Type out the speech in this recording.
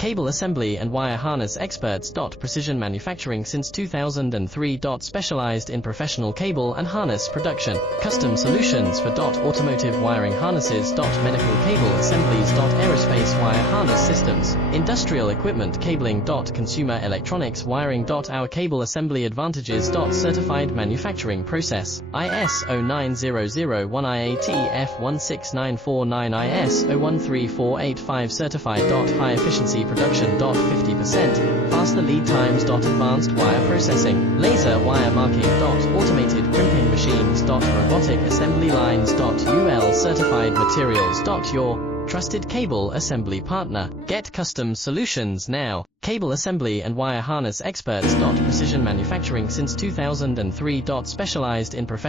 Cable assembly and wire harness experts. Precision manufacturing since 2003. Specialized in professional cable and harness production. Custom solutions for automotive wiring harnesses. Medical cable assemblies. Aerospace wire harness systems. Industrial equipment cabling. Consumer electronics wiring. Our cable assembly advantages. Certified manufacturing process. ISO 9001 IATF 16949 ISO 13485 certified. High efficiency production. 50% faster lead times. Advanced wire processing, laser wire marking. Automated crimping machines. Robotic assembly lines. UL certified materials. Your trusted cable assembly partner. Get custom solutions now. Cable assembly and wire harness experts. Precision manufacturing since 2003. Specialized in professional